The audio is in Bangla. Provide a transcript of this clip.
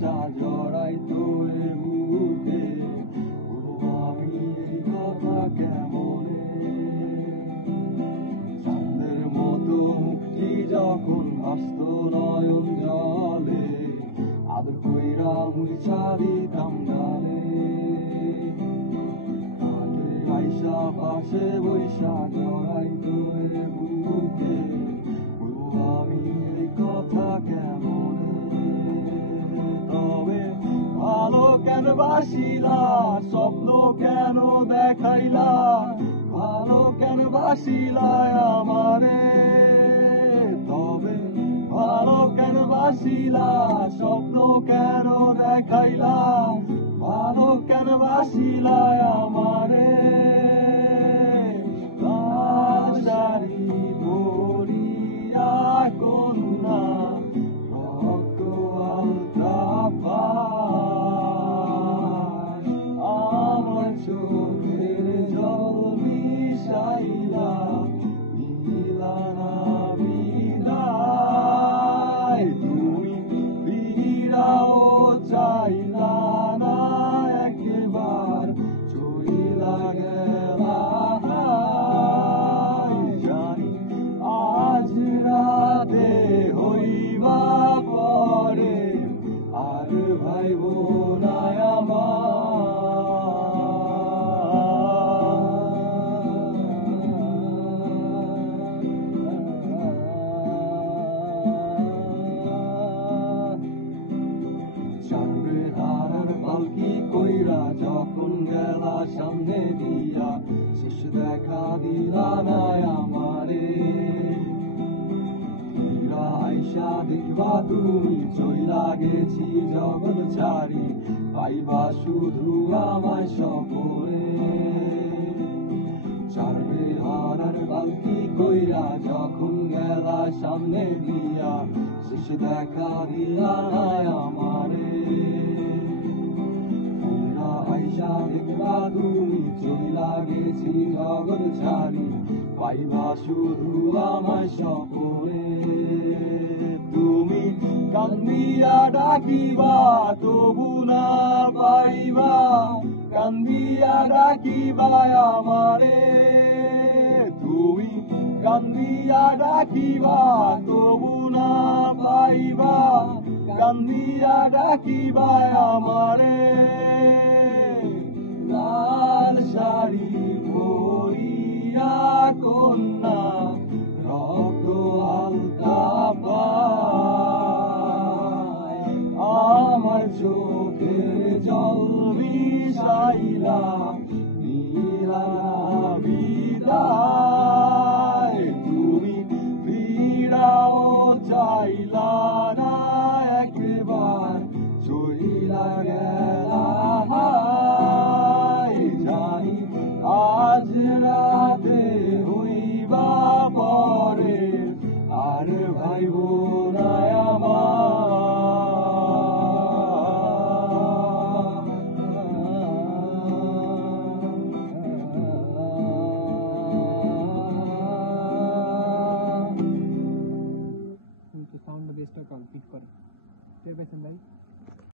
বৈশা জড়াই তুই বুকে আমি এই কথা কেমনে চাঁদের মতো মুক্তি যখন ভাসত নয়ন জলে আদর কইরা মুছা দিতাম গালে আইসা পাশে বৈশা জড়াই তুই বুকে আমি এই কথা কেমনে তবে ভালো কেন বাসিলা স্বপ্ন কেন দেখাইলা ভালো কেন বাসিলা আমারে তবে ভালো কেন বাসিলা স্বপ্ন কেন দেখাইলা ভালো কেন বাসিলা আমারে আশারি ভরিয়া কন্যা রক্ত আলতা আমার চোখের জল মিশাইলা দিলা না বিদায় তুমি ফিরাও চাইলা না একবার চলিলা গেলা জানি আজ রাতে হইবা পরে আর ভাইব না পালকি কইরা যখন গেলা সামনে দিয়া শেষ দেখা দিলা না আমারে ফিরা আইসা দেখবা তুমি চইলা গেছি জগৎ ছাড়ি পাইবা শুধু আমায় সকলে চারবে হারার পালকি কইরা যখন গেলা সামনে দিয়া শেষ দেখা দিলা না আমারে দেখবা তুমি চইলা গেছি জগৎ ছাড়ি পাইবা শুধু আমায় সকলে তুমি কান্দিয়া ডাকিবা তবু না পাইবা কান্দিয়া ডাকিবা আমারে তুমি কান্দিয়া ডাকিবা তবু না পাইবা কান্দিয়া ডাকিবা আমারে লাল শাড়ি পরিয়া কন্যা রক্ত আলতা আমার চোখের জল মিশাইলা দিলা বিদায় তুমি ফিরাও চাইলা না একবার চলিলা গেলা জানি আজ রাতে হইবা পরে আর ভাইব না সাউন্ড বেসটা কমপ্লিট করে